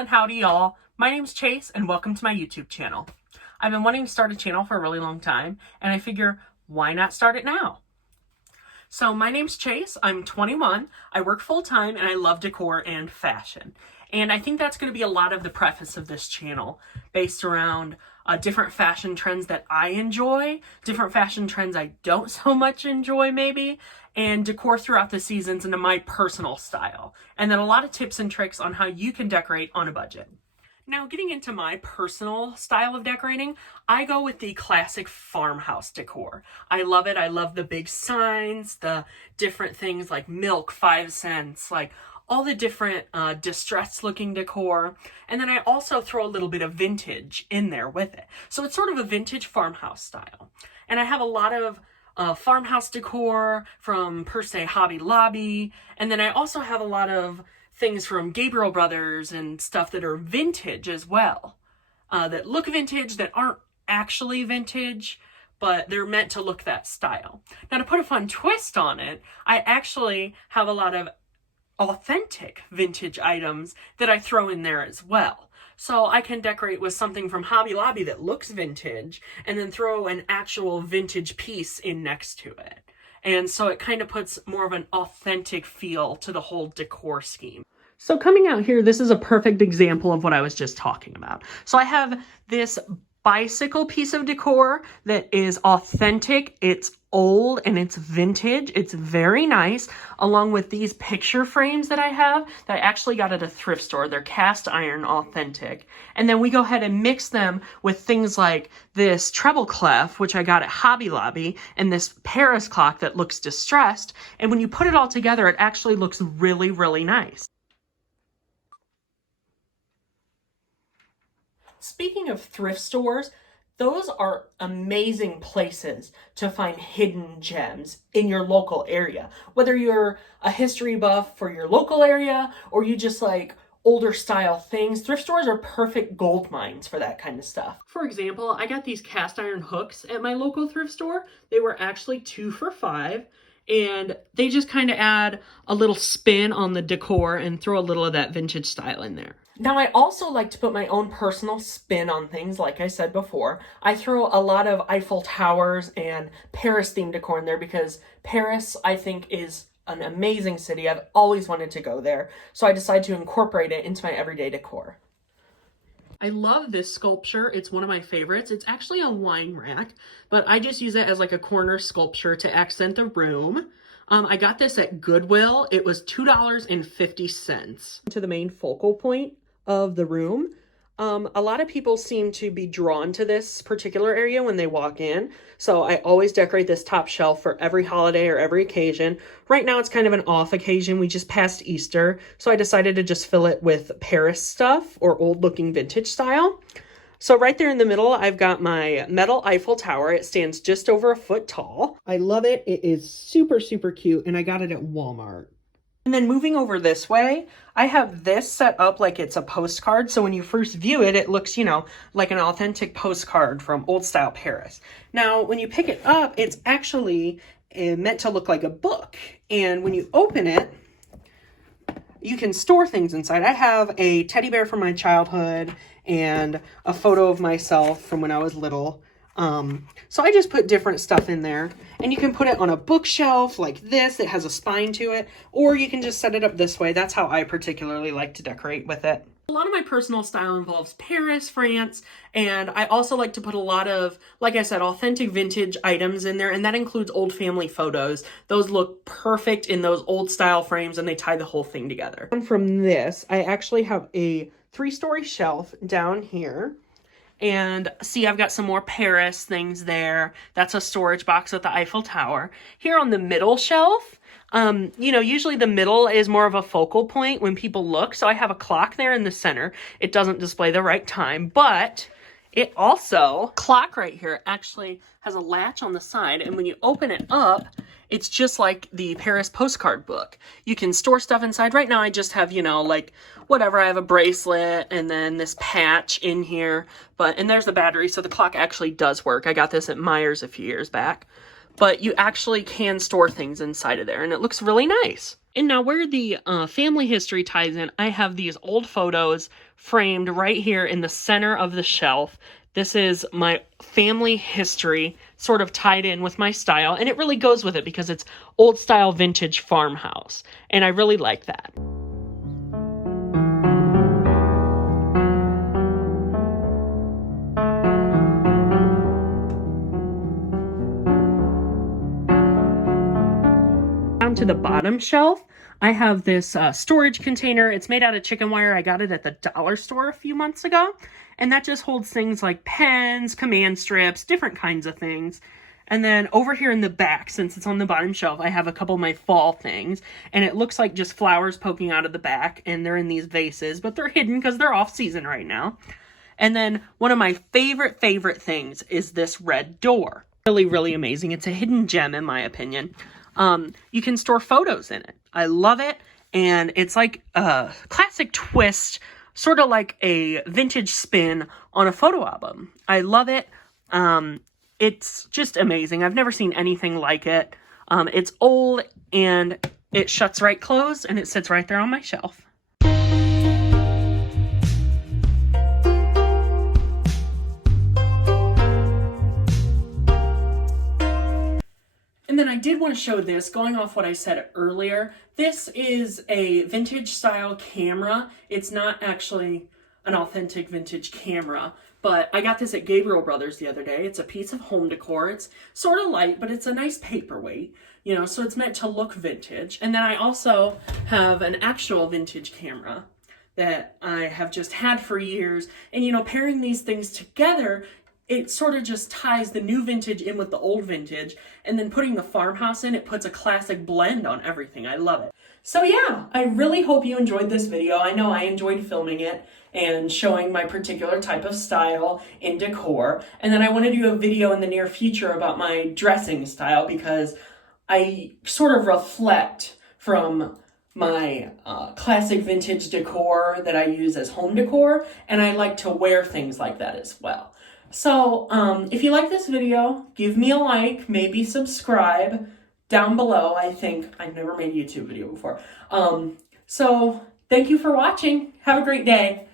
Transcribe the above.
and howdy y'all. My name's Chase and welcome to my YouTube channel. I've been wanting to start a channel for a really long time and I figure why not start it now? So my name's Chase, I'm 21, I work full-time and I love decor and fashion. And I think that's going to be a lot of the preface of this channel based around different fashion trends that I enjoy, different fashion trends I don't so much enjoy maybe, and decor throughout the seasons into my personal style. And then a lot of tips and tricks on how you can decorate on a budget. Now, getting into my personal style of decorating, I go with the classic farmhouse decor. I love it. I love the big signs, the different things like milk, 5 cents, like all the different distressed looking decor. And then I also throw a little bit of vintage in there with it. So it's sort of a vintage farmhouse style. And I have a lot of farmhouse decor from per se Hobby Lobby. And then I also have a lot of things from Gabriel Brothers and stuff that are vintage as well. That look vintage, that aren't actually vintage, but they're meant to look that style. Now, to put a fun twist on it, I actually have a lot of authentic vintage items that I throw in there as well. So I can decorate with something from Hobby Lobby that looks vintage and then throw an actual vintage piece in next to it. And so it kind of puts more of an authentic feel to the whole decor scheme. So coming out here, this is a perfect example of what I was just talking about. So I have this bicycle piece of decor that is authentic, it's old, and it's vintage. It's very nice, along with these picture frames that I have that I actually got at a thrift store. They're cast iron authentic. And then we go ahead and mix them with things like this treble clef, which I got at Hobby Lobby, and this Paris clock that looks distressed. And when you put it all together, it actually looks really, really nice. Speaking of thrift stores, those are amazing places to find hidden gems in your local area. Whether you're a history buff for your local area or you just like older style things, thrift stores are perfect gold mines for that kind of stuff. For example, I got these cast iron hooks at my local thrift store. They were actually 2 for $5. And they just kind of add a little spin on the decor and throw a little of that vintage style in there. Now, I also like to put my own personal spin on things, like I said before. I throw a lot of Eiffel Towers and Paris themed decor in there because Paris, I think, is an amazing city. I've always wanted to go there. So I decided to incorporate it into my everyday decor. I love this sculpture. It's one of my favorites. It's actually a wine rack, but I just use it as like a corner sculpture to accent the room. I got this at Goodwill. It was $2.50. To the main focal point of the room. A lot of people seem to be drawn to this particular area when they walk in. So I always decorate this top shelf for every holiday or every occasion. Right now it's kind of an off occasion. We just passed Easter. So I decided to just fill it with Paris stuff or old looking vintage style. So right there in the middle, I've got my metal Eiffel Tower. It stands just over a foot tall. I love it. It is super, super cute. And I got it at Walmart. And then moving over this way, I have this set up like it's a postcard. So when you first view it, it looks, you know, like an authentic postcard from old style Paris. Now, when you pick it up, it's actually meant to look like a book. And when you open it, you can store things inside. I have a teddy bear from my childhood and a photo of myself from when I was little. So I just put different stuff in there, and you can put it on a bookshelf like this. It has a spine to it, or you can just set it up this way. That's how I particularly like to decorate with it. A lot of my personal style involves Paris, France, and I also like to put a lot of, like I said, authentic vintage items in there, and that includes old family photos. Those look perfect in those old style frames, and they tie the whole thing together. And from this, I actually have a 3-story shelf down here. And see, I've got some more Paris things there. That's a storage box with the Eiffel Tower. Here on the middle shelf, you know, usually the middle is more of a focal point when people look. So I have a clock there in the center. It doesn't display the right time, but it also, clock right here actually has a latch on the side. And when you open it up, it's just like the Paris postcard book. You can store stuff inside. Right now I just have, you know, like whatever. I have a bracelet and then this patch in here. And there's the battery, so the clock actually does work. I got this at Meijer's a few years back. But you actually can store things inside of there, and it looks really nice. And now where the family history ties in, I have these old photos framed right here in the center of the shelf. This is my family history sort of tied in with my style, and it really goes with it because it's old style vintage farmhouse, and I really like that. Down to the bottom shelf, I have this storage container. It's made out of chicken wire. I got it at the dollar store a few months ago. And that just holds things like pens, command strips, different kinds of things. And then over here in the back, since it's on the bottom shelf, I have a couple of my fall things. And it looks like just flowers poking out of the back. And they're in these vases, but they're hidden because they're off season right now. And then one of my favorite things is this red door. Really, really amazing. It's a hidden gem in my opinion. You can store photos in it. I love it. And it's like a classic twist, sort of like a vintage spin on a photo album. I love it. It's just amazing. I've never seen anything like it. It's old and it shuts right closed and it sits right there on my shelf. And then I did want to show this, going off what I said earlier. This is a vintage style camera. It's not actually an authentic vintage camera, but I got this at Gabriel Brothers the other day. It's a piece of home decor. It's sort of light, but it's a nice paperweight, you know, so it's meant to look vintage. And then I also have an actual vintage camera that I have just had for years. And, you know, pairing these things together, it sort of just ties the new vintage in with the old vintage, and then putting the farmhouse in, it puts a classic blend on everything. I love it. So yeah, I really hope you enjoyed this video. I know I enjoyed filming it and showing my particular type of style in decor. And then I want to do a video in the near future about my dressing style because I sort of reflect from my classic vintage decor that I use as home decor, and I like to wear things like that as well. So, if you like this video, give me a like, maybe subscribe down below. I think I've never made a YouTube video before. So thank you for watching. Have a great day.